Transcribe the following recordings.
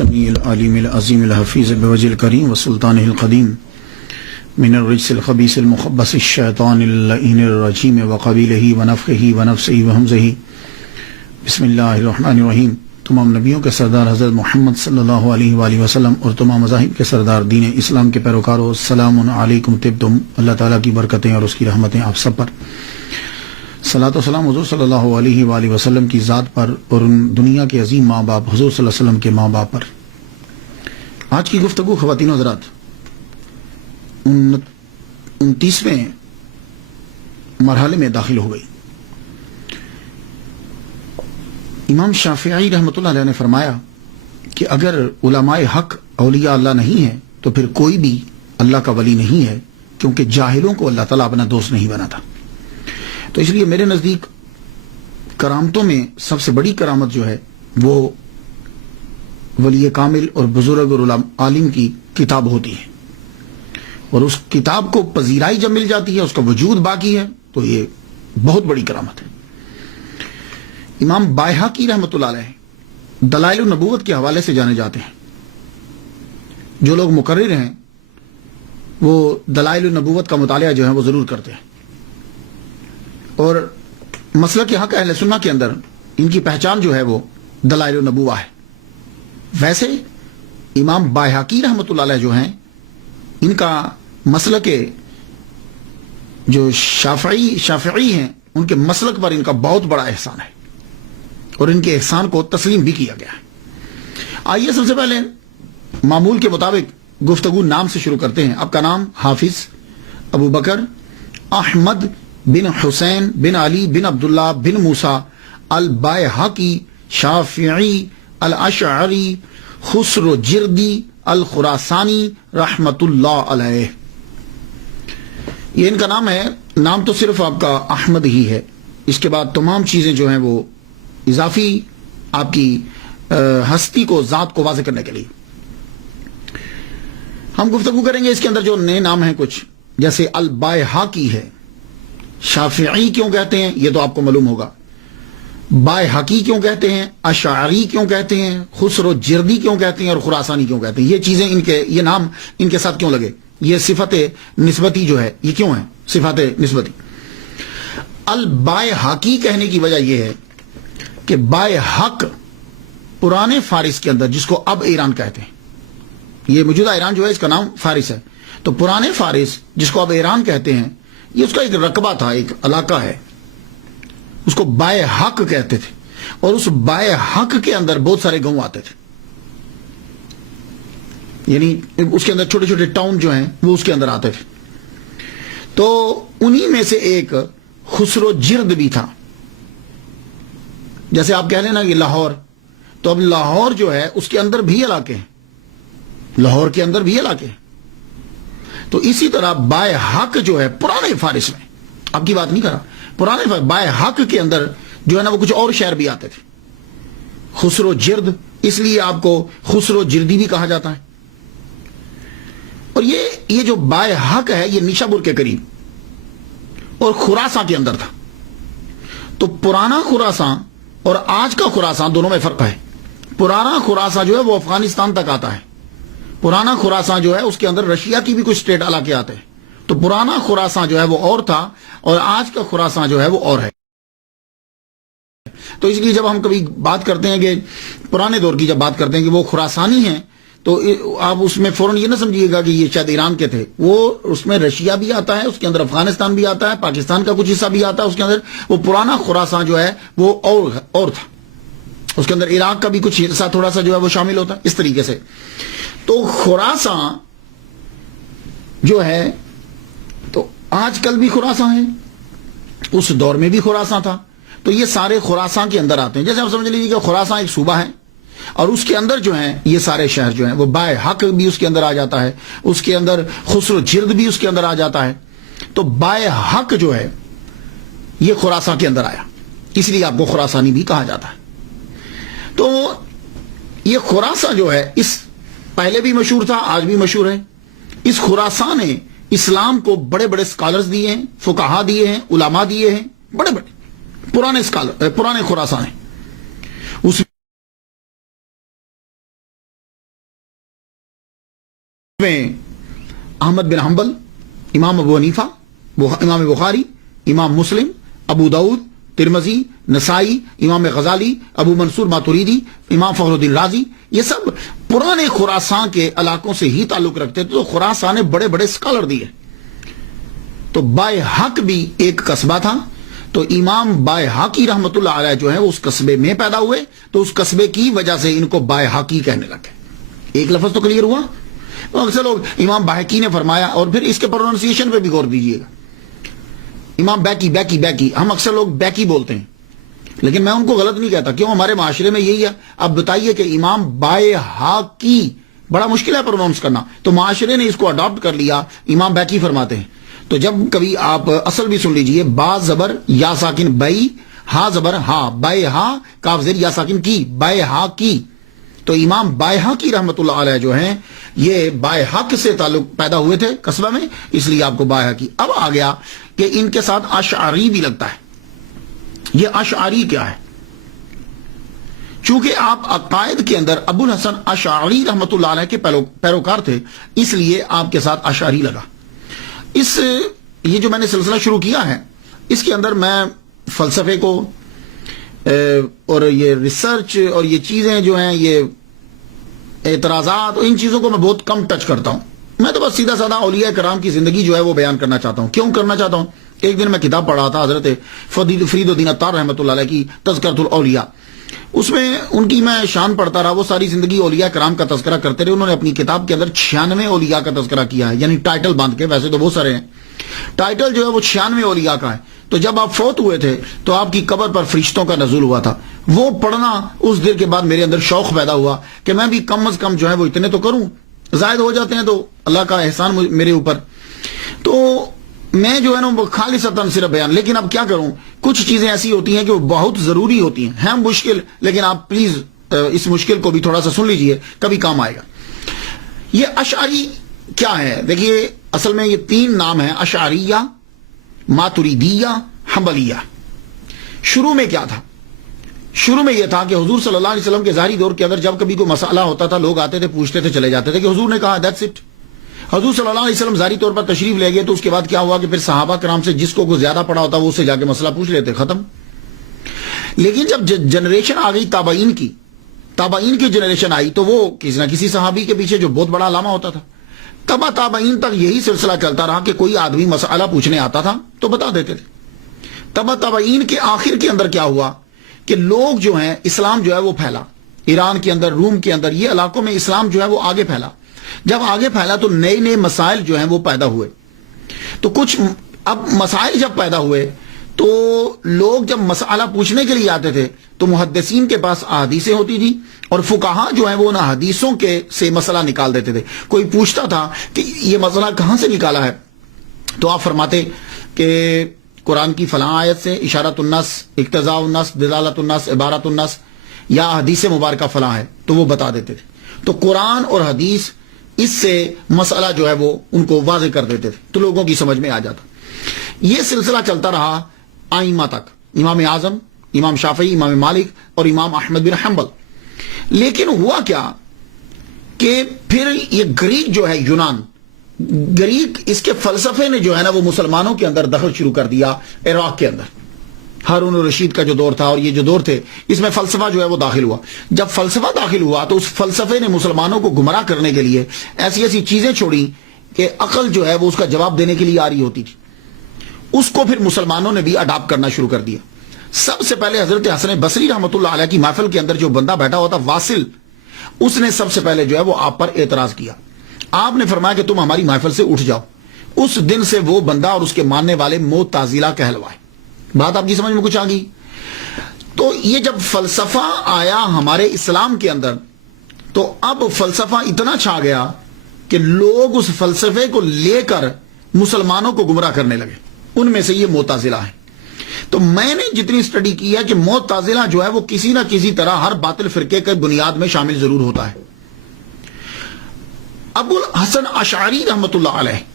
السمیع العلیم العظیم الحفیظ بوجہ الکریم وسلطانہ القدیم من الرجس الخبیث المخبث الشیطان اللعین الرجیم وقبیلہ ونفخہ ونفسہ وہمزہ بسم اللہ الرحمن الرحیم۔ تمام نبیوں کے سردار حضرت محمد صلی اللہ علیہ وآلہ وسلم اور تمام مذاہب کے سردار دین اسلام کے پیروکاروں، السلام علیکم طبتم۔ اللہ تعالیٰ کی برکتیں اور اس کی رحمتیں آپ سب پر۔ صلاۃ و سلام حضور صلی اللہ علیہ وآلہ وسلم کی ذات پر اور ان دنیا کے عظیم ماں باپ حضور صلی اللہ علیہ وسلم کے ماں باپ پر۔ آج کی گفتگو خواتین و حضرات 29ویں مرحلے میں داخل ہو گئی۔ امام شافعی رحمۃ اللہ علیہ نے فرمایا کہ اگر علماء حق اولیاء اللہ نہیں ہے تو پھر کوئی بھی اللہ کا ولی نہیں ہے، کیونکہ جاہلوں کو اللہ تعالیٰ اپنا دوست نہیں بناتا۔ تو اس لیے میرے نزدیک کرامتوں میں سب سے بڑی کرامت جو ہے وہ ولی کامل اور بزرگ اور عالم کی کتاب ہوتی ہے، اور اس کتاب کو پذیرائی جب مل جاتی ہے، اس کا وجود باقی ہے، تو یہ بہت بڑی کرامت ہے۔ امام بائہقی رحمۃ اللہ علیہ دلائل النبوت کے حوالے سے جانے جاتے ہیں۔ جو لوگ مقرر ہیں وہ دلائل النبوت کا مطالعہ جو ہے وہ ضرور کرتے ہیں، اور مسلک حق اہل سنہ کے اندر ان کی پہچان جو ہے وہ دلائل النبوہ ہے۔ ویسے امام بائہقی رحمۃ اللہ علیہ جو ہیں، ان کا مسلک جو شافعی ہیں، ان کے مسلک پر ان کا بہت بڑا احسان ہے، اور ان کے احسان کو تسلیم بھی کیا گیا ہے۔ آئیے سب سے پہلے معمول کے مطابق گفتگو نام سے شروع کرتے ہیں۔ آپ کا نام حافظ ابو بکر احمد بن حسین بن علی بن عبداللہ بن موسیٰ البائہقی شافعی الاشعری خسرو جردی الخراسانی رحمت اللہ علیہ۔ یہ ان کا نام ہے۔ نام تو صرف آپ کا احمد ہی ہے، اس کے بعد تمام چیزیں جو ہیں وہ اضافی آپ کی ہستی کو، ذات کو واضح کرنے کے لیے ہم گفتگو کریں گے۔ اس کے اندر جو نئے نام ہیں کچھ، جیسے البائہقی ہے۔ شافعی کیوں کہتے ہیں یہ تو آپ کو معلوم ہوگا، بائہقی کیوں کہتے ہیں، اشعری کیوں کہتے ہیں، خسرو جردی کیوں کہتے ہیں، اور خراسانی کیوں کہتے ہیں۔ یہ چیزیں یہ نام ان کے ساتھ کیوں لگے؟ یہ صفت نسبتی جو ہے یہ کیوں ہے صفت نسبتی؟ البائہقی کہنے کی وجہ یہ ہے کہ بائہق پرانے فارس کے اندر، جس کو اب ایران کہتے ہیں، یہ موجودہ ایران جو ہے اس کا نام فارس ہے، تو پرانے فارس جس کو اب ایران کہتے ہیں، یہ اس کا ایک رقبہ تھا، ایک علاقہ ہے، اس کو بائہق کہتے تھے، اور اس بائہق کے اندر بہت سارے گاؤں آتے تھے، یعنی اس کے اندر چھوٹے چھوٹے ٹاؤن جو ہیں وہ اس کے اندر آتے تھے۔ تو انہی میں سے ایک خسرو جرد بھی تھا۔ جیسے آپ کہہ لینا کہ لاہور، تو اب لاہور جو ہے اس کے اندر بھی علاقے ہیں، لاہور کے اندر بھی علاقے ہیں۔ تو اسی طرح بائہق جو ہے پرانے فارس میں، اب کی بات نہیں کر رہا، پرانے فارس بائہق کے اندر جو ہے نا وہ کچھ اور شہر بھی آتے تھے، خسرو جرد، اس لیے آپ کو خسرو جردی بھی کہا جاتا ہے۔ اور یہ جو بائہق ہے یہ نیشابور کے قریب اور خراساں کے اندر تھا۔ تو پرانا خراساں اور آج کا خراساں دونوں میں فرق ہے۔ پرانا خراساں جو ہے وہ افغانستان تک آتا ہے، پرانا خراساں جو ہے اس کے اندر رشیا کی بھی کچھ اسٹیٹ علاقے آتے ہیں۔ تو پرانا خراساں جو ہے وہ اور تھا، اور آج کا خراساں جو ہے وہ اور ہے۔ تو اس لیے جب ہم کبھی بات کرتے ہیں کہ پرانے دور کی جب بات کرتے ہیں کہ وہ خراسانی ہیں، تو آپ اس میں فوراً یہ نہ سمجھیے گا کہ یہ شاید ایران کے تھے۔ وہ اس میں رشیا بھی آتا ہے، اس کے اندر افغانستان بھی آتا ہے، پاکستان کا کچھ حصہ بھی آتا ہے اس کے اندر۔ وہ پرانا خراساں جو ہے وہ اور تھا، اس کے اندر عراق کا بھی کچھ حصہ تھوڑا سا جو ہے وہ شامل ہوتا ہے، اس طریقے سے۔ تو خراساں جو ہے تو آج کل بھی خراساں ہے، اس دور میں بھی خراساں تھا، تو یہ سارے خراساں کے اندر آتے ہیں۔ جیسے آپ سمجھ لیجیے کہ خراساں ایک صوبہ ہے، اور اس کے اندر جو ہیں یہ سارے شہر جو ہیں وہ بائہق بھی اس کے اندر آ جاتا ہے، اس کے اندر خسرو جرد بھی اس کے اندر آ جاتا ہے۔ تو بائہق جو ہے یہ خراساں کے اندر آیا، اس لیے آپ کو خراسانی بھی کہا جاتا ہے۔ تو یہ خراساں جو ہے اس پہلے بھی مشہور تھا، آج بھی مشہور ہے۔ اس خراساں نے اسلام کو بڑے بڑے سکالرز دیے ہیں، فقہا دیے ہیں، علماء دیے ہیں، بڑے بڑے پرانے خراساں ہیں۔ اس میں احمد بن حنبل، امام ابو حنیفہ، امام بخاری، امام مسلم، ابو داؤد، ترمذی، نسائی، امام غزالی، ابو منصور ماتوریدی، امام فخر الدین رازی، یہ سب پرانے خراسان کے علاقوں سے ہی تعلق رکھتے تھے. تو خراسان نے بڑے بڑے اسکالر دیے. تو بائے حق بھی ایک قصبہ تھا. تو امام بائے حقی رحمت اللہ علیہ جو ہے اس قصبے میں پیدا ہوئے. تو اس قصبے کی وجہ سے ان کو بائے حقی کہنے لگے. ایک لفظ تو کلیئر ہوا. تو اکثر لوگ امام باحقی نے فرمایا، اور پھر اس کے پروننسیشن پہ بھی غور دیجیے گا. امام بیکی بیکی بیکی، ہم اکثر لوگ بیکی بولتے ہیں، لیکن میں ان کو غلط نہیں کہتا. کیوں؟ ہمارے معاشرے میں یہی ہے. اب بتائیے کہ امام بائے حقی بڑا مشکل ہے پروننس کرنا، تو معاشرے نے اس کو اڈاپٹ کر لیا، امام بیکی فرماتے ہیں. تو جب کبھی آپ اصل بھی سن لیجئے، با زبر یا ساکن بئی، ہا زبر ہا، بائے ہا، کاف زیر یا ساکن کی، بائے ہا کی. تو امام بائے حقی رحمت اللہ علیہ جو ہیں یہ بائے حق سے تعلق پیدا ہوئے تھے قصبہ میں، اس لیے آپ کو بائے حقی. اب آ گیا کہ ان کے ساتھ اشعری بھی لگتا ہے. یہ اشعری کیا ہے؟ چونکہ آپ عقائد کے اندر ابو الحسن اشعری رحمت اللہ علیہ کے پیروکار تھے، اس لیے آپ کے ساتھ اشعری لگا. یہ جو میں نے سلسلہ شروع کیا ہے، اس کے اندر میں فلسفے کو اور یہ ریسرچ اور یہ چیزیں جو ہیں، یہ اعتراضات، ان چیزوں کو میں بہت کم ٹچ کرتا ہوں. میں تو بس سیدھا سادہ اولیاء کرام کی زندگی جو ہے وہ بیان کرنا چاہتا ہوں. کیوں کرنا چاہتا ہوں؟ ایک دن میں کتاب پڑھا تھا حضرت فرید الدین عطار رحمۃ اللہ علیہ کی تذکرۃ الاولیاء. اس میں ان کی میں شان پڑھتا رہا. وہ ساری زندگی اولیاء کرام کا تذکرہ کرتے رہے. انہوں نے اپنی کتاب کے اندر 96 اولیاء کا تذکرہ کیا ہے، یعنی ٹائٹل باندھ کے. ویسے تو بہت سارے ہیں، ٹائٹل جو ہے وہ 96 اولیاء کا ہے. تو جب آپ فوت ہوئے تھے تو آپ کی قبر پر فرشتوں کا نزول ہوا تھا. وہ پڑھنا اس دن کے بعد میرے اندر شوق پیدا ہوا کہ میں بھی کم از کم جو ہے وہ اتنے تو کروں. زائد ہو جاتے ہیں تو اللہ کا احسان میرے اوپر. تو میں جو ہے نا وہ خالصتاً صرف بیان. لیکن اب کیا کروں، کچھ چیزیں ایسی ہوتی ہیں کہ وہ بہت ضروری ہوتی ہیں مشکل، لیکن آپ پلیز اس مشکل کو بھی تھوڑا سا سن لیجئے، کبھی کام آئے گا. یہ اشعری کیا ہے؟ دیکھیے اصل میں یہ 3 نام ہیں، اشعریہ، ماتریدیہ، حنبلیہ. شروع میں کیا تھا؟ شروع میں یہ تھا کہ حضور صلی اللہ علیہ وسلم کے ظاہری دور کے اندر جب کبھی کوئی مسئلہ ہوتا تھا، لوگ آتے تھے، پوچھتے تھے، چلے جاتے تھے کہ حضور نے کہا دیٹس اٹ. حضور صلی اللہ علیہ وسلم ظاہری طور پر تشریف لے گئے تو اس کے بعد کیا ہوا کہ پھر صحابہ کرام سے جس کو زیادہ پڑا ہوتا وہ اس سے جا کے مسئلہ پوچھ لیتے، ختم. لیکن جب جنریشن آ گئی تابعین کی جنریشن آئی تو وہ کسی نہ کسی صحابی کے پیچھے جو بہت بڑا علامہ ہوتا تھا. تابعین تک یہی سلسلہ چلتا رہا کہ کوئی آدمی مسئلہ پوچھنے آتا تھا تو بتا دیتے تھے. تابعین کے آخر کے اندر کیا ہوا کہ لوگ جو ہیں، اسلام جو ہے وہ پھیلا ایران کے اندر، روم کے اندر، یہ علاقوں میں اسلام جو ہے وہ آگے پھیلا. جب آگے پھیلا تو نئے نئے مسائل جو ہیں وہ پیدا ہوئے. تو کچھ اب مسائل جب پیدا ہوئے تو لوگ جب مسئلہ پوچھنے کے لیے آتے تھے تو محدثین کے پاس احادیثیں ہوتی تھی اور فقہا جو ہیں وہ ان حدیثوں کے سے مسئلہ نکال دیتے تھے. کوئی پوچھتا تھا کہ یہ مسئلہ کہاں سے نکالا ہے، تو آپ فرماتے کہ قرآن کی فلاں آیت سے اشارت النص، اقتضاء النص، دلالت النص، عبارت النص، یا حدیث مبارکہ فلاں ہے، تو وہ بتا دیتے تھے. تو قرآن اور حدیث اس سے مسئلہ جو ہے وہ ان کو واضح کر دیتے تھے تو لوگوں کی سمجھ میں آ جاتا. یہ سلسلہ چلتا رہا آئمہ تک، امام اعظم، امام شافعی، امام مالک اور امام احمد بن حنبل. لیکن ہوا کیا کہ پھر یہ گریک جو ہے، یونان، گریک، اس کے فلسفے نے جو ہے نا وہ مسلمانوں کے اندر دخل شروع کر دیا. عراق کے اندر ہارون الرشید کا جو دور تھا اور یہ جو دور تھے، اس میں فلسفہ جو ہے وہ داخل ہوا. جب فلسفہ داخل ہوا تو اس فلسفے نے مسلمانوں کو گمراہ کرنے کے لیے ایسی ایسی چیزیں چھوڑی کہ عقل جو ہے وہ اس کا جواب دینے کے لیے آ رہی ہوتی تھی. اس کو پھر مسلمانوں نے بھی اڈاپٹ کرنا شروع کر دیا. سب سے پہلے حضرت حسن بصری رحمۃ اللہ علیہ کی محفل کے اندر جو بندہ بیٹھا ہوتا واصل، اس نے سب سے پہلے جو ہے وہ آپ پر اعتراض کیا. آپ نے فرمایا کہ تم ہماری محفل سے اٹھ جاؤ. اس دن سے وہ بندہ اور اس کے ماننے والے معتزلہ کہلوائے. بات آپ کی سمجھ میں کچھ آ گئی؟ تو یہ جب فلسفہ آیا ہمارے اسلام کے اندر تو اب فلسفہ اتنا چھا گیا کہ لوگ اس فلسفے کو لے کر مسلمانوں کو گمراہ کرنے لگے. ان میں سے یہ معتزلہ ہے. تو میں نے جتنی اسٹڈی کی ہے کہ معتزلہ جو ہے وہ کسی نہ کسی طرح ہر باطل فرقے کے بنیاد میں شامل ضرور ہوتا ہے. ابو الحسن اشعری رحمت اللہ علیہ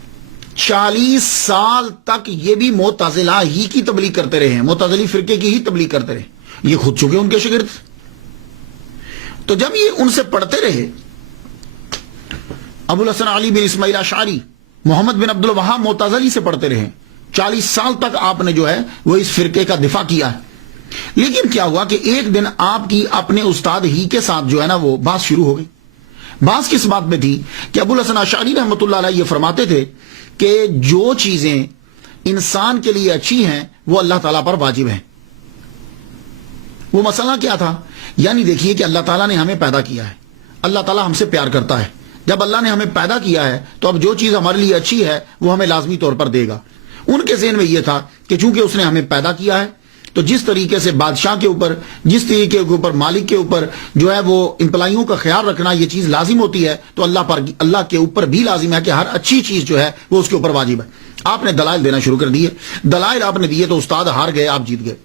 40 سال تک یہ بھی معتزلہ ہی کی تبلیغ کرتے رہے ہیں، معتزلی فرقے کی ہی تبلیغ کرتے رہے. یہ خود چکے ان کے شاگرد. تو جب یہ ان سے پڑھتے رہے ابو الحسن علی بن اسماعیل اشعری، محمد بن عبد الوہاب معتزلی سے پڑھتے رہے، 40 سال تک آپ نے جو ہے وہ اس فرقے کا دفاع کیا ہے. لیکن کیا ہوا کہ ایک دن آپ کی اپنے استاد ہی کے ساتھ جو ہے نا وہ بات شروع ہو گئی. بات کس بات میں تھی کہ ابو الحسن اشعری رحمۃ اللہ علیہ یہ فرماتے تھے کہ جو چیزیں انسان کے لیے اچھی ہیں وہ اللہ تعالیٰ پر واجب ہیں. وہ مسئلہ کیا تھا؟ یعنی دیکھیے کہ اللہ تعالیٰ نے ہمیں پیدا کیا ہے، اللہ تعالیٰ ہم سے پیار کرتا ہے. جب اللہ نے ہمیں پیدا کیا ہے تو اب جو چیز ہمارے لیے اچھی ہے وہ ہمیں لازمی طور پر دے گا. ان کے ذہن میں یہ تھا کہ چونکہ اس نے ہمیں پیدا کیا ہے تو جس طریقے سے بادشاہ کے اوپر، جس طریقے کے اوپر مالک کے اوپر جو ہے وہ امپلائیوں کا خیال رکھنا یہ چیز لازم ہوتی ہے، تو اللہ کے اوپر بھی لازم ہے کہ ہر اچھی چیز جو ہے وہ اس کے اوپر واجب ہے. آپ نے دلائل دینا شروع کر دیے، دلائل آپ نے دیے تو استاد ہار گئے، آپ جیت گئے.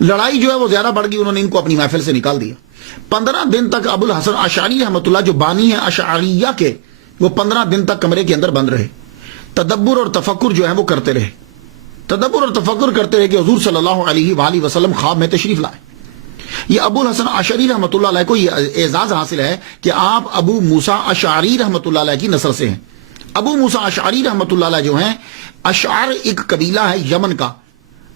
لڑائی جو ہے وہ زیادہ بڑھ گئی، انہوں نے ان کو اپنی محفل سے نکال دیا. 15 دن تک ابو الحسن اشعری رحمۃ اللہ جو بانی ہیں اشعریہ کے، وہ 15 دن تک کمرے کے اندر بند رہے، تدبر اور تفکر جو ہے وہ کرتے رہے. تدبر اور تفکر کرتے رہے کہ حضور صلی اللہ علیہ وآلہ وسلم خواب میں تشریف لائے. یہ ابو الحسن اشعری رحمۃ اللہ علیہ کو یہ اعزاز حاصل ہے کہ آپ ابو موسیٰ اشعری رحمۃ اللہ علیہ کی نسل سے ہیں. ابو موسیٰ اشعری رحمۃ اللہ علیہ جو ہیں، اشعر ایک قبیلہ ہے یمن کا،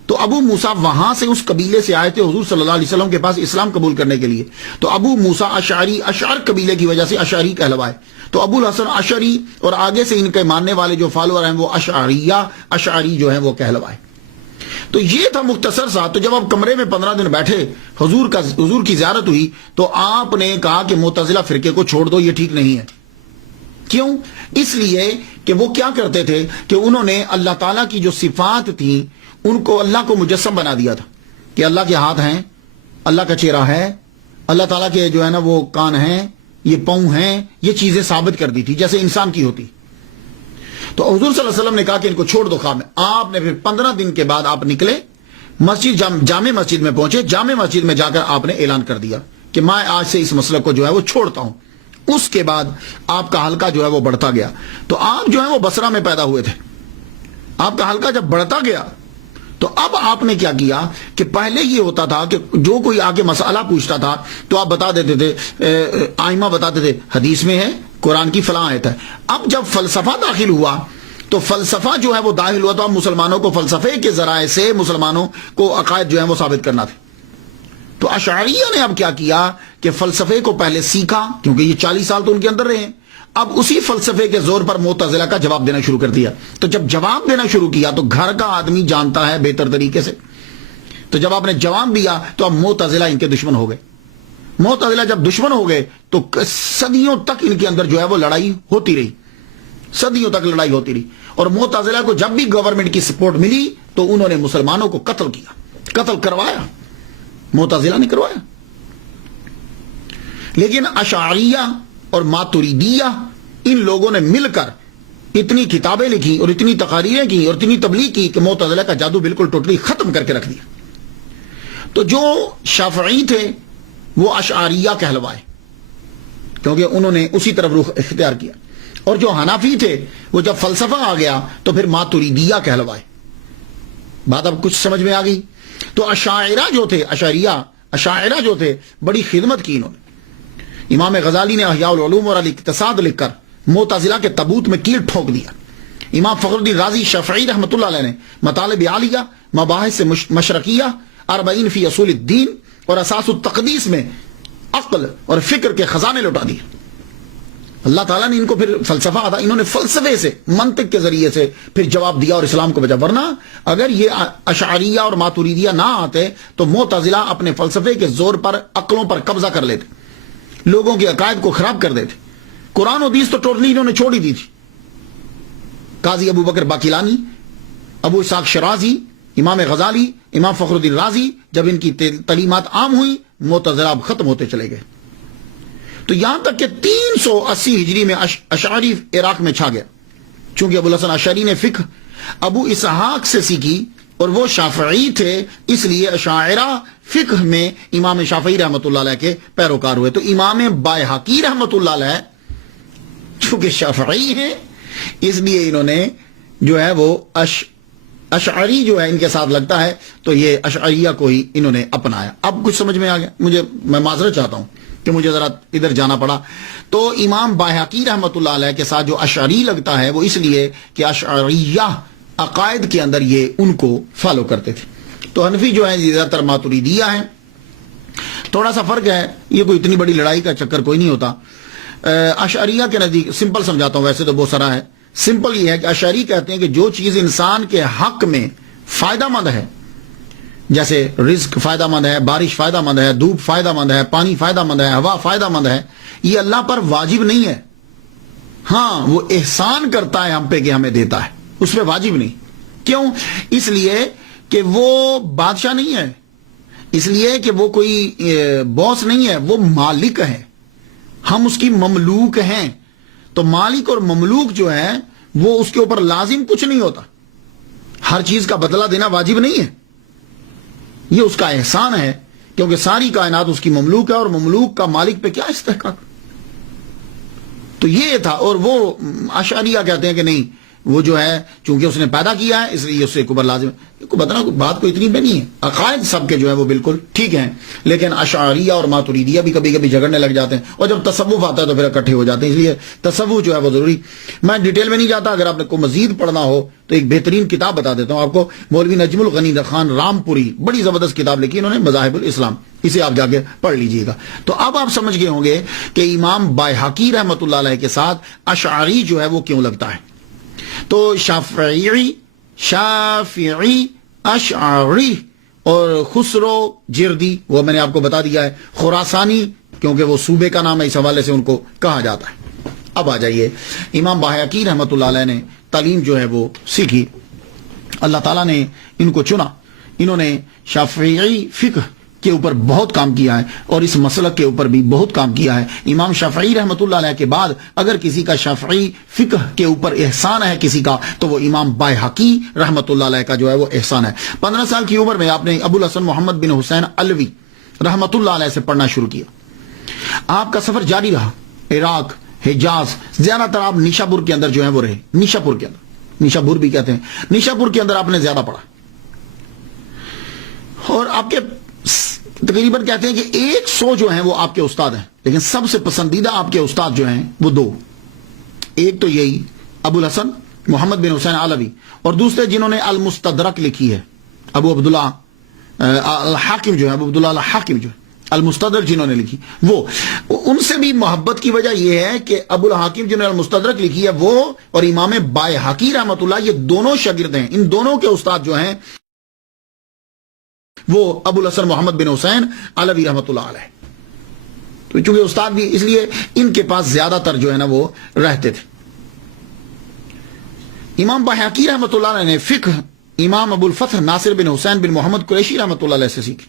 تو ابو موسیٰ وہاں سے اس قبیلے سے آئے تھے حضور صلی اللہ علیہ وسلم کے پاس اسلام قبول کرنے کے لیے. تو ابو موسیٰ اشعری، اشعر قبیلے کی وجہ سے اشعری کہلوائے. تو ابو الحسن اشعری اور آگے سے ان کے ماننے والے جو فالوور ہیں وہ اشعریہ، اشعری جو ہیں وہ کہلوائے. تو یہ تھا مختصر سا. تو جب آپ کمرے میں 15 دن بیٹھے، حضور کی زیارت ہوئی، تو آپ نے کہا کہ معتزلہ فرقے کو چھوڑ دو، یہ ٹھیک نہیں ہے. کیوں؟ اس لیے کہ وہ کیا کرتے تھے کہ انہوں نے اللہ تعالیٰ کی جو صفات تھیں ان کو، اللہ کو مجسم بنا دیا تھا کہ اللہ کے ہاتھ ہیں، اللہ کا چہرہ ہے، اللہ تعالیٰ کے جو ہے نا وہ کان ہیں، یہ پاؤں ہیں، یہ چیزیں ثابت کر دی تھی جیسے انسان کی ہوتی. تو حضور صلی اللہ علیہ وسلم نے کہا کہ ان کو چھوڑ دو خواب میں. آپ نے پھر 15 دن کے بعد آپ نکلے، مسجد جامع مسجد میں پہنچے. جامع مسجد میں جا کر آپ نے اعلان کر دیا کہ میں آج سے اس مسئلے کو جو ہے وہ چھوڑتا ہوں. اس کے بعد آپ کا حلقہ جو ہے وہ بڑھتا گیا. تو آپ جو ہے وہ بصرہ میں پیدا ہوئے تھے. آپ کا حلقہ جب بڑھتا گیا تو اب آپ نے کیا کیا کہ پہلے یہ ہوتا تھا کہ جو کوئی آگے مسئلہ پوچھتا تھا تو آپ بتا دیتے تھے، آئمہ بتاتے تھے حدیث میں ہے، قرآن کی فلاں آیت ہے. اب جب فلسفہ داخل ہوا تو فلسفہ جو ہے وہ داخل ہوا تو اب مسلمانوں کو فلسفے کے ذرائع سے مسلمانوں کو عقائد جو ہے وہ ثابت کرنا تھے. تو اشعریہ نے اب کیا کیا کہ فلسفے کو پہلے سیکھا، کیونکہ یہ 40 سال تو ان کے اندر رہے ہیں. اب اسی فلسفے کے زور پر معتزلہ کا جواب دینا شروع کر دیا. تو جب جواب دینا شروع کیا تو گھر کا آدمی جانتا ہے بہتر طریقے سے. تو جب آپ نے جواب دیا تو اب معتزلہ ان کے دشمن ہو گئے. معتزلہ جب دشمن ہو گئے تو صدیوں تک ان کے اندر جو ہے وہ لڑائی ہوتی رہی، صدیوں تک لڑائی ہوتی رہی. اور معتزلہ کو جب بھی گورنمنٹ کی سپورٹ ملی تو انہوں نے مسلمانوں کو قتل کیا، قتل کروایا، معتزلہ نے کروایا. لیکن اشعریہ اور ماتریدیہ ان لوگوں نے مل کر اتنی کتابیں لکھی اور اتنی تقاریریں کی اور اتنی تبلیغ کی کہ معتزلہ کا جادو بالکل ٹوٹلی ختم کر کے رکھ دیا. تو جو شافعی تھے وہ اشعریہ کہلوائے کیونکہ انہوں نے اسی طرف رخ اختیار کیا، اور جو حنفی تھے وہ جب فلسفہ آ گیا تو پھر ماتریدیہ کہلوائے. بات اب کچھ سمجھ میں آ گئی. تو اشاعرہ جو تھے، اشاعرہ جو تھے بڑی خدمت کی انہوں نے. امام غزالی نے احیاء العلوم اور الاقتصاد لکھ کر معتزلہ کے تابوت میں کیل ٹھوک دیا. امام فخر الدین رازی شافعی رحمۃ اللہ علیہ نے مطالب عالیہ، مباحث مشرقیہ، 40 فی اصول الدین اور اساس التقدیس میں عقل اور فکر کے خزانے لوٹا دیے. اللہ تعالیٰ نے ان کو پھر فلسفہ آتا، انہوں نے فلسفے سے، منطق کے ذریعے سے پھر جواب دیا اور اسلام کو بچا. ورنہ اگر یہ اشعریہ اور ماتریدیہ نہ آتے تو معتزلہ اپنے فلسفے کے زور پر عقلوں پر قبضہ کر لیتے، لوگوں کے عقائد کو خراب کر دیتے. قرآن و حدیث تو ٹوٹلی انہوں نے چھوڑ ہی دی تھی. قاضی ابو بکر باقلانی، ابو اسحاق شرازی، امام غزالی، امام فخر الدین رازی، جب ان کی تعلیمات عام ہوئی معتزلہ اب ختم ہوتے چلے گئے. تو یہاں تک کہ 380 ہجری میں اشعری عراق میں چھا گیا. چونکہ ابو الحسن اشعری نے فقہ ابو اسحاق سے سیکھی اور وہ شافعی تھے، اس لیے اشاعرہ فقہ میں امام شافعی رحمۃ اللہ علیہ کے پیروکار ہوئے. تو امام بائحقی رحمۃ اللہ علیہ چونکہ شافعی ہیں اس لیے انہوں نے جو ہے وہ اشعری جو ہے ان کے ساتھ لگتا ہے تو یہ اشعریہ کو ہی انہوں نے اپنایا. اب کچھ سمجھ میں آ گیا؟ میں معذرت چاہتا ہوں کہ مجھے ذرا ادھر جانا پڑا. تو امام بایہقی رحمۃ اللہ علیہ کے ساتھ جو اشعری لگتا ہے وہ اس لیے کہ اشعریہ عقائد کے اندر یہ ان کو فالو کرتے تھے. تو حنفی جو ہے زیادہ تر ماتریدیہ ہیں. تھوڑا سا فرق ہے, یہ کوئی اتنی بڑی لڑائی کا چکر کوئی نہیں ہوتا. اشعریہ کے نزدیک سمپل سمجھاتا ہوں, ویسے تو بہت سارا ہے. سمپل یہ ہے کہ اشعری کہتے ہیں کہ جو چیز انسان کے حق میں فائدہ مند ہے, جیسے رزق فائدہ مند ہے, بارش فائدہ مند ہے, دھوپ فائدہ مند ہے, پانی فائدہ مند ہے, ہوا فائدہ مند ہے, یہ اللہ پر واجب نہیں ہے. ہاں وہ احسان کرتا ہے ہم پہ کہ ہمیں دیتا ہے, اس پہ واجب نہیں. کیوں؟ اس لیے کہ وہ بادشاہ نہیں ہے, اس لیے کہ وہ کوئی باس نہیں ہے, وہ مالک ہے, ہم اس کی مملوک ہیں. تو مالک اور مملوک جو ہے وہ اس کے اوپر لازم کچھ نہیں ہوتا, ہر چیز کا بدلہ دینا واجب نہیں ہے, یہ اس کا احسان ہے, کیونکہ ساری کائنات اس کی مملوک ہے اور مملوک کا مالک پہ کیا استحقاق. تو یہ تھا. اور وہ اشعریہ کہتے ہیں کہ نہیں, وہ جو ہے چونکہ اس نے پیدا کیا ہے اس لیے اس سے اوپر لازم ہے. بات کوئی اتنی بے نہیں ہے, عقائد سب کے جو ہے وہ بالکل ٹھیک ہیں, لیکن اشعریہ اور ماتریدیہ بھی کبھی کبھی جھگڑنے لگ جاتے ہیں, اور جب تصوف آتا ہے تو پھر اکٹھے ہو جاتے ہیں. اس لیے تصوف جو ہے وہ ضروری. میں ڈیٹیل میں نہیں جاتا, اگر آپ کو مزید پڑھنا ہو تو ایک بہترین کتاب بتا دیتا ہوں آپ کو, مولوی نجم الغنی خان رام پوری, بڑی زبردست کتاب لکھی انہوں نے, مذاہب الاسلام, اسے آپ جا کے پڑھ لیجئے گا. تو اب آپ سمجھ گئے ہوں گے کہ امام بایہقی رحمۃ اللہ علیہ کے ساتھ اشعری جو ہے وہ کیوں لگتا ہے. تو شافعی اشعری اور خسرو جردی, وہ میں نے آپ کو بتا دیا ہے, خراسانی کیونکہ وہ صوبے کا نام ہے, اس حوالے سے ان کو کہا جاتا ہے. اب آ جائیے, امام بایہقی رحمۃ اللہ علیہ نے تعلیم جو ہے وہ سیکھی, اللہ تعالیٰ نے ان کو چنا, انہوں نے شافعی فقہ کے اوپر بہت کام کیا ہے اور اس مسلک کے اوپر بھی بہت کام کیا ہے. امام شافعی رحمۃ اللہ علیہ کے بعد اگر کسی کا شافعی فقہ کے اوپر احسان ہے کسی کا, تو وہ امام بایہقی رحمۃ اللہ علیہ کا جو ہے وہ احسان ہے. 15 سال کی عمر میں آپ نے ابو الحسن محمد بن حسین علوی رحمۃ اللہ علیہ سے پڑھنا شروع کیا. آپ کا سفر جاری رہا, عراق, حجاز, زیادہ تر آپ نیشاپور کے اندر جو ہے وہ رہے. نیشاپور کے اندر, نیشاپور بھی کہتے ہیں, نیشاپور کے اندر آپ نے زیادہ پڑھا, اور آپ کے تقریباً کہتے ہیں کہ 100 جو ہیں وہ آپ کے استاد ہیں, لیکن سب سے پسندیدہ آپ کے استاد جو ہیں وہ 2. ایک تو یہی ابو الحسن محمد بن حسین علوی, اور دوسرے جنہوں نے المستدرک لکھی ہے, ابو عبداللہ الحاکم جو ہے, ابو عبداللہ الحاکم جو ہے, المستدرک جنہوں نے لکھی, وہ ان سے بھی محبت کی وجہ یہ ہے کہ ابو الحاکم جنہوں نے المستدرک لکھی ہے وہ اور امام بایہقی رحمۃ اللہ, یہ دونوں شاگرد ہیں. ان دونوں کے استاد جو ہیں وہ ابو الحسن محمد بن حسین علوی رحمۃ اللہ علیہ. تو چونکہ استاد بھی, اس لیے ان کے پاس زیادہ تر جو ہے نا وہ رہتے تھے. امام بایہقی رحمۃ اللہ علیہ نے فقہ امام ابو الفتح ناصر بن حسین بن محمد قریشی رحمۃ اللہ علیہ سے سیکھی.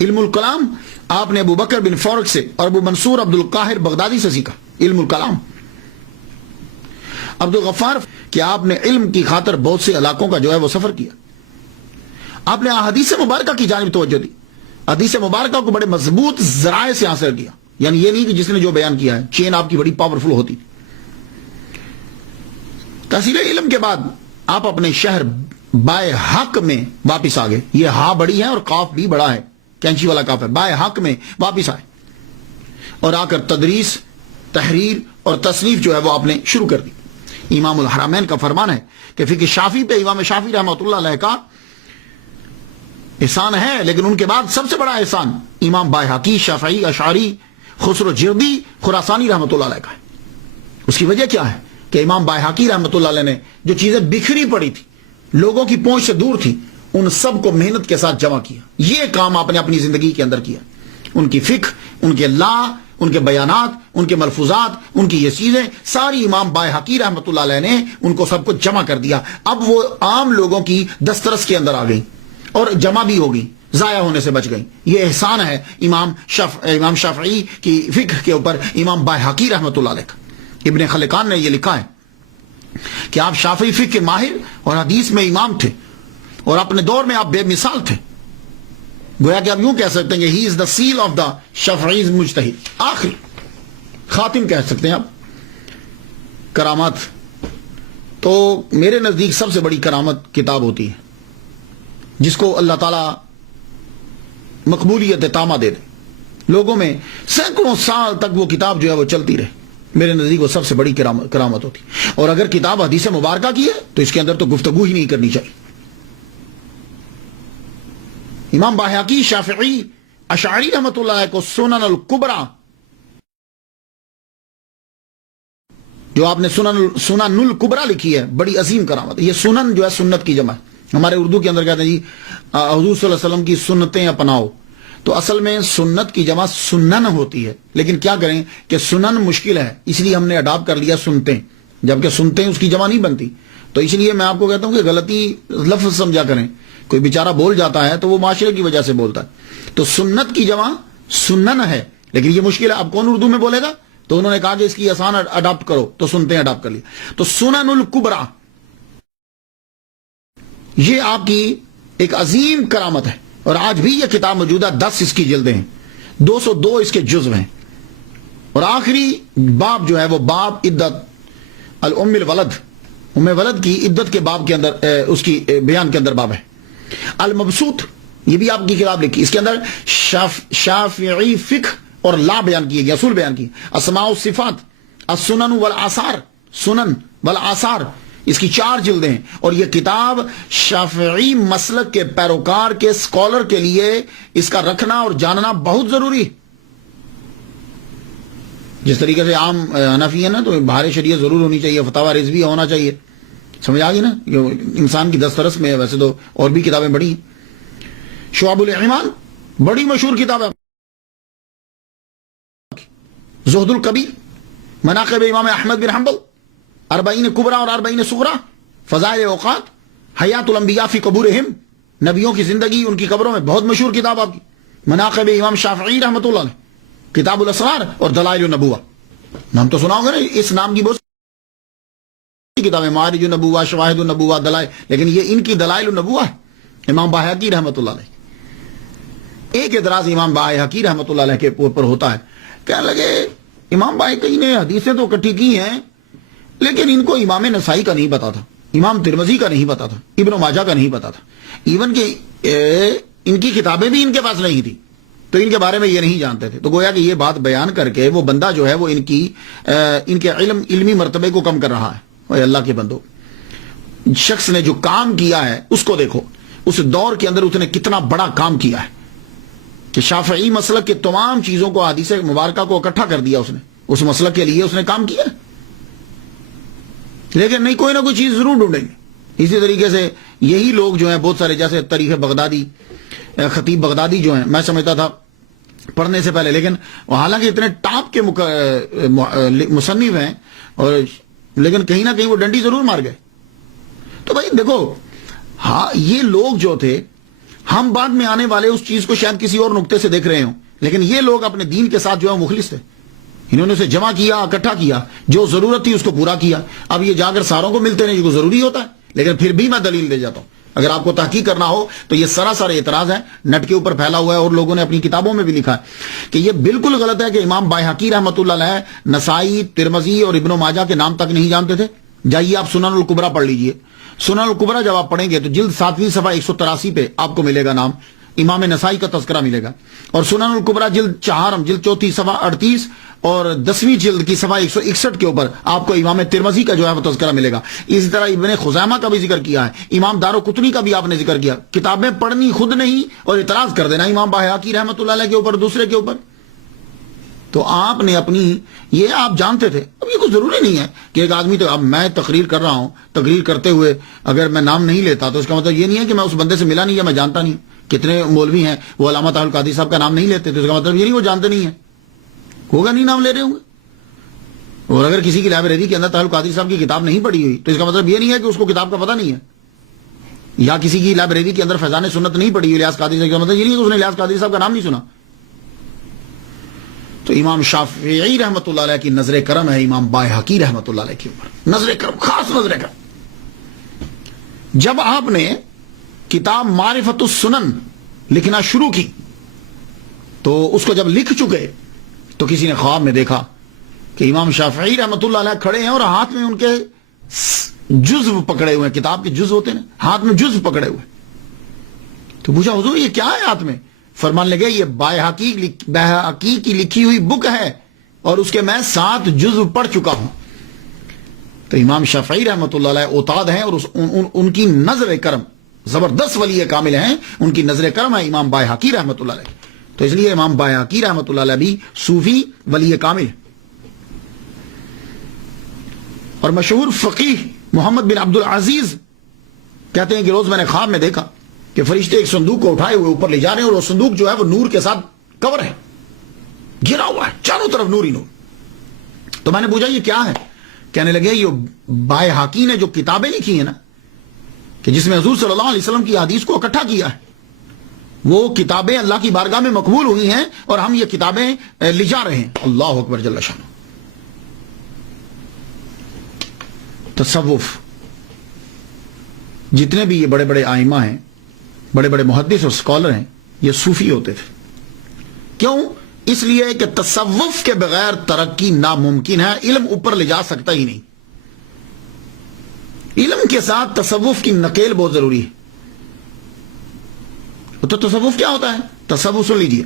علم الکلام آپ نے ابو بکر بن فورق سے اور ابو منصور عبد القاہر بغدادی سے سیکھا. علم الکلام عبد الغفار کہ آپ نے علم کی خاطر بہت سے علاقوں کا جو ہے وہ سفر کیا. آپ نے حدیث مبارکہ کی جانب توجہ دی, حدیث مبارکہ کو بڑے مضبوط ذرائع سے حاصل کیا, یعنی یہ نہیں کہ جس نے جو بیان کیا ہے, چین آپ کی بڑی پاورفل ہوتی. تحصیل علم کے بعد آپ اپنے شہر بایحق میں واپس آ گئے. یہ ہا بڑی ہے اور قاف بھی بڑا ہے, کینچی والا قاف ہے. بایحق میں واپس آئے اور آ کر تدریس, تحریر اور تصنیف جو ہے وہ آپ نے شروع کر دی. امام الحرمین کا فرمان ہے کہ فقہ شافی پہ امام شافی رحمۃ اللہ علیہ کا احسان ہے, لیکن ان کے بعد سب سے بڑا احسان امام بایہقی شافعی اشعری خسرو جردی خراسانی رحمۃ اللہ علیہ کا ہے. اس کی وجہ کیا ہے کہ امام بایہقی رحمۃ اللہ علیہ نے جو چیزیں بکھری پڑی تھی, لوگوں کی پہنچ سے دور تھی, ان سب کو محنت کے ساتھ جمع کیا. یہ کام آپ نے اپنی زندگی کے اندر کیا. ان کی فقہ, ان کے لا, ان کے بیانات, ان کے ملفوظات, ان کی یہ چیزیں ساری امام بایہقی رحمۃ اللہ علیہ نے ان کو سب کچھ جمع کر دیا. اب وہ عام لوگوں کی دسترس کے اندر آ گئی اور جمع بھی ہو گئی, ضائع ہونے سے بچ گئی. یہ احسان ہے امام شافعی کی فقہ کے اوپر امام بایہقی رحمۃ اللہ علیہ کا. ابن خلقان نے یہ لکھا ہے کہ آپ شافعی فقہ کے ماہر اور حدیث میں امام تھے, اور اپنے دور میں آپ بے مثال تھے. گویا کہ آپ یوں کہہ سکتے ہیں کہ ہی از دا سیل آف دا شافعیز مجتہد, آخری خاتم کہہ سکتے ہیں آپ. کرامات تو میرے نزدیک سب سے بڑی کرامت کتاب ہوتی ہے جس کو اللہ تعالیٰ مقبولیت تامہ دے دے. لوگوں میں سینکڑوں سال تک وہ کتاب جو ہے وہ چلتی رہے. میرے نزدیک وہ سب سے بڑی کرامت ہوتی. اور اگر کتاب حدیث مبارکہ کی ہے تو اس کے اندر تو گفتگو ہی نہیں کرنی چاہیے. امام باحقی شافعی اشعری رحمۃ اللہ علیہ کو سنن الکبریٰ، جو آپ نے سنن الکبریٰ لکھی ہے، بڑی عظیم کرامت. یہ سنن جو ہے سنت کی جمع ہے. ہمارے اردو کے اندر کہتے ہیں جی حضور صلی اللہ علیہ وسلم کی سنتیں اپناؤ، تو اصل میں سنت کی جمع سنن ہوتی ہے. لیکن کیا کریں کہ سنن مشکل ہے، اس لیے ہم نے اڈاپٹ کر لیا سنتیں، جبکہ سنتیں اس کی جمع نہیں بنتی. تو اس لیے میں آپ کو کہتا ہوں کہ غلطی لفظ سمجھا کریں. کوئی بیچارہ بول جاتا ہے تو وہ معاشرے کی وجہ سے بولتا ہے. تو سنت کی جمع سنن ہے، لیکن یہ مشکل ہے. اب کون اردو میں بولے گا؟ تو انہوں نے کہا کہ اس کی آسان اڈاپٹ کرو، تو سنتیں اڈاپٹ کر لی. تو سنن الکبریٰ یہ آپ کی ایک عظیم کرامت ہے، اور آج بھی یہ کتاب موجودہ. 10 اس کی جلدیں ہیں، 202 اس کے جزو ہیں. اور آخری باب جو ہے وہ باب عدت الام الولد، ام ولد کی عدت کے باب کے اندر اس کی بیان کے اندر باب ہے. المبسوط یہ بھی آپ کی کتاب لکھی، اس کے اندر شافعی فقہ اور لا بیان کیے گئے، اصول بیان کیے. اسماء و صفات، السنن والآثار، سنن والآثار، اس کی 4 جلدیں ہیں. اور یہ کتاب شافعی مسلک کے پیروکار کے اسکالر کے لیے اس کا رکھنا اور جاننا بہت ضروری ہے. جس طریقے سے عام حنفی ہے نا، تو بہار شریعت ضرور ہونی چاہیے، فتاوی رضویہ ہونا چاہیے. سمجھ آ گئی نا؟ انسان کی دسترس میں ہے. ویسے تو اور بھی کتابیں بڑی ہیں. شعب الایمان بڑی مشہور کتاب ہے. زہد الکبیر، مناقب امام احمد بن حنبل، 40 کبریٰ اور 40 صغریٰ، فضائل اوقات، حیات الانبیاء فی قبورہم، نبیوں کی زندگی ان کی قبروں میں، بہت مشہور کتاب آپ کی. مناقب امام شافعی رحمۃ اللہ علیہ، کتاب الاسرار اور دلائل النبوہ. نام تو سنا ہوگا نا، اس نام کی بہت کتابیں، معارج النبوہ، شواہد النبوہ، دلائل، لیکن یہ ان کی دلائل النبوہ ہے. امام باحقی رحمۃ اللہ علیہ. ایک اعتراض امام باحقی رحمۃ اللہ علیہ کے اوپر ہوتا ہے، کہنے لگے امام باحقی نے حدیثیں تو اکٹھی کی ہیں، لیکن ان کو امام نسائی کا نہیں پتا تھا، امام ترمذی کا نہیں پتا تھا، ابن ماجہ کا نہیں پتا تھا، ایون کہ ان کی کتابیں بھی ان کے پاس نہیں تھی، تو ان کے بارے میں یہ نہیں جانتے تھے. تو گویا کہ یہ بات بیان کر کے وہ بندہ جو ہے وہ ان کے علمی مرتبے کو کم کر رہا ہے. اے اللہ کے بندو، شخص نے جو کام کیا ہے اس کو دیکھو. اس دور کے اندر اس نے کتنا بڑا کام کیا ہے کہ شافعی مسلک کے تمام چیزوں کو، حدیث مبارکہ کو اکٹھا کر دیا. اس نے اس مسلک کے لیے اس نے کام کیا، لیکن نہیں، کوئی نہ کوئی چیز ضرور ڈھونڈیں گے. اسی طریقے سے یہی لوگ جو ہیں بہت سارے، جیسے تاریخ بغدادی، خطیب بغدادی جو ہیں، میں سمجھتا تھا پڑھنے سے پہلے، لیکن حالانکہ اتنے ٹاپ کے مصنف ہیں، اور لیکن کہیں نہ کہیں وہ ڈنڈی ضرور مار گئے. تو بھائی دیکھو، ہاں یہ لوگ جو تھے، ہم بعد میں آنے والے اس چیز کو شاید کسی اور نقطے سے دیکھ رہے ہوں، لیکن یہ لوگ اپنے دین کے ساتھ جو ہے مخلص تھے. انہوں نے اسے جمع کیا، اکٹھا کیا، جو ضرورت تھی اس کو پورا کیا. اب یہ جا کر ساروں کو ملتے نہیں، یہ کو ضروری ہوتا ہے. لیکن پھر بھی میں دلیل دے جاتا ہوں. اگر آپ کو تحقیق کرنا ہو تو یہ سراسر اعتراض ہے، نیٹ کے اوپر پھیلا ہوا ہے، اور لوگوں نے اپنی کتابوں میں بھی لکھا ہے کہ یہ بالکل غلط ہے کہ امام باحقی رحمۃ اللہ علیہ نسائی، ترمذی اور ابن ماجہ کے نام تک نہیں جانتے تھے. جائیے آپ سنن الکبریٰ پڑھ لیجئے. سنن الکبریٰ جب آپ پڑھیں گے تو جلد 7ویں صفحہ 183 پہ آپ کو ملے گا نام، امام نسائی کا تذکرہ ملے گا. اور سنن الکبریٰ جلد 4 جلد 4 صفحہ 38 اور 10ویں جلد کی صفحہ 161 کے اوپر آپ کو امام ترمذی کا جو ہے وہ تذکرہ ملے گا. اسی طرح ابن خزیمہ کا بھی ذکر کیا ہے، امام دارقطنی کا بھی آپ نے ذکر کیا. کتابیں پڑھنی خود نہیں اور اعتراض کر دینا امام باحقی رحمۃ اللہ علیہ کے اوپر، دوسرے کے اوپر. تو آپ نے اپنی، یہ آپ جانتے تھے. اب یہ کوئی ضروری نہیں ہے کہ ایک آدمی، تو اب میں تقریر کر رہا ہوں، تقریر کرتے ہوئے اگر میں نام نہیں لیتا تو اس کا مطلب یہ نہیں ہے کہ میں اس بندے سے ملا نہیں یا میں جانتا نہیں. کتنے مولوی ہیں وہ علامہ طاہر القادری صاحب کا نام نہیں لیتے، تو اس کا مطلب یہ نہیں وہ جانتے نہیں ہیں، ہوگا نہیں نام لے رہے ہوں گے. اور اگر کسی کی لائبریری کے اندر طاہر القادری صاحب کی کتاب نہیں پڑھی ہوئی تو اس کا مطلب یہ نہیں ہے کہ اس کو کتاب کا پتہ نہیں ہے. یا کسی کی لائبریری کے اندر فیضان سنت نہیں پڑھی ہوئی الیاس قادری صاحب کا مطلب یہ نہیں ہے کہ اس نے الیاس قادری صاحب کا نام نہیں سنا. تو امام شافعی رحمۃ اللہ علیہ کی نظر کرم ہے امام باحقی رحمۃ اللہ علیہ کے اوپر، نظر کرم، خاص نظر کرم. جب آپ نے کتاب معرفت السنن لکھنا شروع کی تو اس کو جب لکھ چکے تو کسی نے خواب میں دیکھا کہ امام شافعی رحمۃ اللہ علیہ کھڑے ہیں اور ہاتھ میں ان کے جزو پکڑے ہوئے ہیں، کتاب کے جزو ہوتے ہیں، ہاتھ میں جزو پکڑے ہوئے. تو پوچھا حضور یہ کیا ہے ہاتھ میں؟ فرمانے لگے یہ بایہقی کی لکھی ہوئی بک ہے اور اس کے میں 7 جزو پڑھ چکا ہوں. تو امام شافعی رحمۃ اللہ علیہ اوتاد ہیں اور ان کی نظر کرم زبردست ولی کامل ہیں, ان کی نظر کرم ہے امام بایہقی رحمۃ اللہ علیہ. تو اس لیے امام بایہقی رحمۃ اللہ علیہ بھی صوفی ولی کامل. اور مشہور فقیہ محمد بن عبد العزیز کہتے ہیں کہ روز میں نے خواب میں دیکھا کہ فرشتے ایک صندوق کو اٹھائے ہوئے اوپر لے جا رہے ہیں اور وہ صندوق جو ہے وہ نور کے ساتھ کور ہے, گھرا ہوا ہے چاروں طرف نور ہی نور. تو میں نے پوچھا یہ کیا ہے؟ کہنے لگے یہ بایہقی نے جو کتابیں لکھی ہیں نا کہ جس میں حضور صلی اللہ علیہ وسلم کی حدیث کو اکٹھا کیا ہے, وہ کتابیں اللہ کی بارگاہ میں مقبول ہوئی ہیں اور ہم یہ کتابیں لے جا رہے ہیں. اللہ اکبر جل شانہ. تصوف, جتنے بھی یہ بڑے بڑے آئمہ ہیں, بڑے بڑے محدث اور اسکالر ہیں, یہ صوفی ہوتے تھے. کیوں؟ اس لیے کہ تصوف کے بغیر ترقی ناممکن ہے. علم اوپر لے جا سکتا ہی نہیں. علم کے ساتھ تصوف کی نکیل بہت ضروری ہے. تو تصوف کیا ہوتا ہے؟ تصوف سن لیجیے.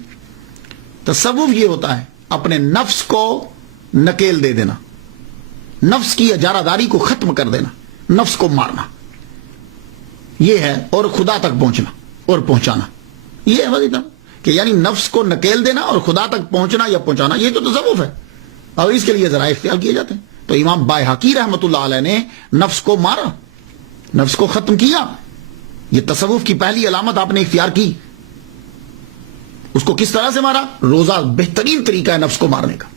تصوف یہ ہوتا ہے اپنے نفس کو نکیل دے دینا, نفس کی اجارہ داری کو ختم کر دینا, نفس کو مارنا, یہ ہے. اور خدا تک پہنچنا اور پہنچانا, یہ ہے وظیفہ کہ یعنی نفس کو نکیل دینا اور خدا تک پہنچنا یا پہنچانا, یہ تو تصوف ہے. اور اس کے لیے ذرائع اختیار کیے جاتے ہیں. تو امام بایہقی رحمۃ اللہ علیہ نے نفس کو مارا, نفس کو ختم کیا. یہ تصوف کی پہلی علامت آپ نے اختیار کی. اس کو کس طرح سے مارا؟ روزہ بہترین طریقہ ہے نفس کو مارنے کا.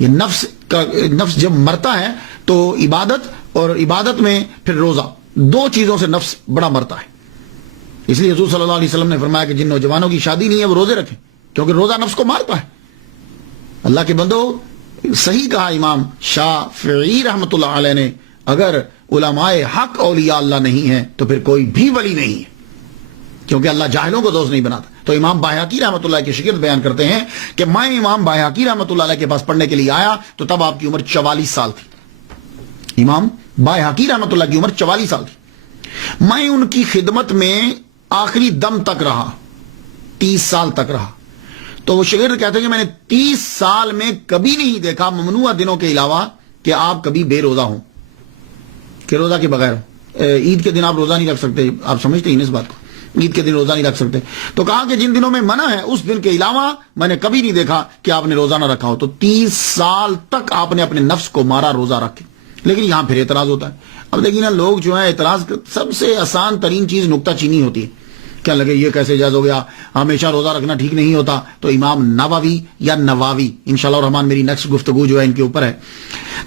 یہ نفس جب مرتا ہے تو عبادت, اور عبادت میں پھر روزہ, 2 چیزوں سے نفس بڑا مرتا ہے. اس لیے حضور صلی اللہ علیہ وسلم نے فرمایا کہ جن نوجوانوں کی شادی نہیں ہے وہ روزے رکھیں, کیونکہ روزہ نفس کو مارتا ہے. اللہ کے بندو, صحیح کہا امام شافعی رحمۃ اللہ علیہ نے, اگر علماء حق اولیاء اللہ نہیں ہیں تو پھر کوئی بھی ولی نہیں ہے, کیونکہ اللہ جاہلوں کو دوست نہیں بناتا. تو امام بایہقی رحمۃ اللہ کے شاگرد بیان کرتے ہیں کہ میں امام بایہقی رحمۃ اللہ علیہ کے پاس پڑھنے کے لیے آیا تو تب آپ کی عمر 44 سال تھی. امام بایہقی رحمۃ اللہ کی عمر 44 سال تھی. میں ان کی خدمت میں آخری دم تک رہا, 30 سال تک رہا. تو وہ شاگرد کہتے ہیں کہ میں نے 30 سال میں کبھی نہیں دیکھا ممنوع دنوں کے علاوہ کہ آپ کبھی بے روزہ ہوں, کہ روزہ کے بغیر. عید کے دن آپ روزہ نہیں رکھ سکتے, آپ سمجھتے ہیں اس بات کو, عید کے دن روزہ نہیں رکھ سکتے. تو کہا کہ جن دنوں میں منع ہے اس دن کے علاوہ میں نے کبھی نہیں دیکھا کہ آپ نے روزہ نہ رکھا ہو. تو 30 سال تک آپ نے اپنے نفس کو مارا روزہ رکھ کے. لیکن یہاں پھر اعتراض ہوتا ہے. اب دیکھیں نا, لوگ جو ہے اعتراض, سب سے آسان ترین چیز نکتہ چینی ہوتی ہے. کیا لگے یہ کیسے جائز ہو گیا, ہمیشہ روزہ رکھنا ٹھیک نہیں ہوتا. تو امام نووی یا نواوی, انشاءاللہ الرحمن میری نیکسٹ گفتگو جو ہے ان کے اوپر ہے,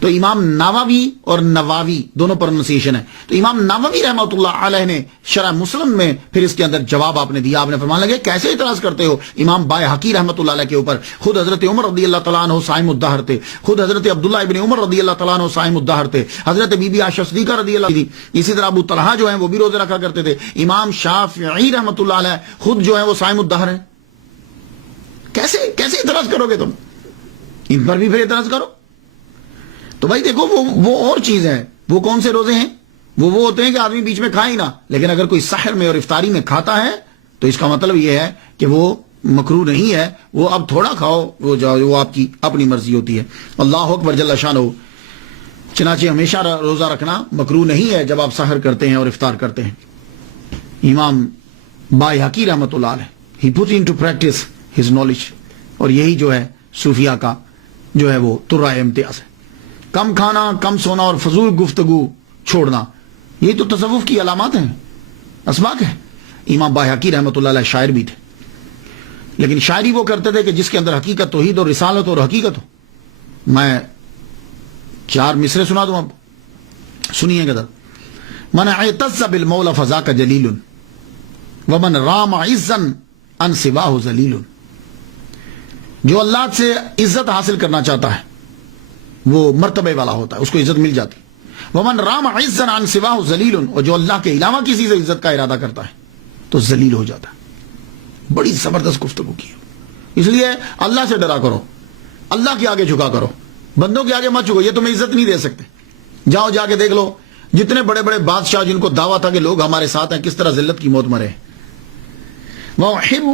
تو امام نووی اور نواوی دونوں پروننسیشن ہے. تو امام نووی رحمۃ اللہ علیہ نے شرح مسلم میں پھر اس کے اندر جواب آپ نے دیا. آپ نے فرمانے لگے کیسے اعتراض کرتے ہو امام بایہقی رحمۃ اللہ علیہ کے اوپر؟ خود حضرت عمر رضی اللہ تعالیٰ عنہ صائم الدہر تھے, خود حضرت عبداللہ ابن عمر رضی اللہ تعالیٰ عنہ صائم الدہر تھے, حضرت بی بی عائشہ صدیقہ رضی اللہ عنہا, اسی طرح ابو طلحہ جو ہیں وہ بھی روزے رکھا کرتے تھے. امام شافعی رحمۃ اللہ علیہ خود جو ہے وہ صائم الدہر ہیں. کیسے اعتراض کرو گے تم؟ ان پر بھی پھر اعتراض کرو. تو بھائی دیکھو, وہ اور چیز ہے. وہ کون سے روزے ہیں؟ وہ ہوتے ہیں کہ آدمی بیچ میں کھائے ہی نہ, لیکن اگر کوئی سحر میں اور افطاری میں کھاتا ہے تو اس کا مطلب یہ ہے کہ وہ مکروہ نہیں ہے. وہ اب تھوڑا کھاؤ, وہ آپ کی اپنی مرضی ہوتی ہے. اللہ اکبر جل شانہ. چنانچہ ہمیشہ روزہ رکھنا مکروہ نہیں ہے جب آپ سحر کرتے ہیں اور افطار کرتے ہیں. امام بایہقی رحمۃ اللہ علیہ, he put into practice his knowledge, اور یہی جو ہے صوفیہ کا جو ہے وہ ترہ امتیاز ہے. کم کھانا, کم سونا اور فضول گفتگو چھوڑنا, یہ تو تصوف کی علامات ہیں, اسباق ہے. امام بایہقی رحمۃ اللہ علیہ شاعر بھی تھے, لیکن شاعری وہ کرتے تھے کہ جس کے اندر حقیقت, توحید اور رسالت اور حقیقت ہو. میں 4 مصرے سنا دوں, اب سنیے گا. من اعتز بالمولى فذاك جلیل ومن رام عزا عن سواه ذلیل. جو اللہ سے عزت حاصل کرنا چاہتا ہے وہ مرتبے والا ہوتا ہے, اس کو عزت مل جاتی. ومن رام عزا عن سواه ذلیل, اور جو اللہ کے علاوہ کسی سے عزت کا ارادہ کرتا ہے تو ذلیل ہو جاتا ہے. بڑی زبردست گفتگو کی. اس لیے اللہ سے ڈرا کرو, اللہ کے آگے جھکا کرو, بندوں کے آگے مت جھکو. یہ تمہیں عزت نہیں دے سکتے. جاؤ جا کے دیکھ لو جتنے بڑے بڑے بادشاہ جن کو دعویٰ تھا کہ لوگ ہمارے ساتھ ہیں, کس طرح ذلت کی موت مرے. وَأُحِبُّ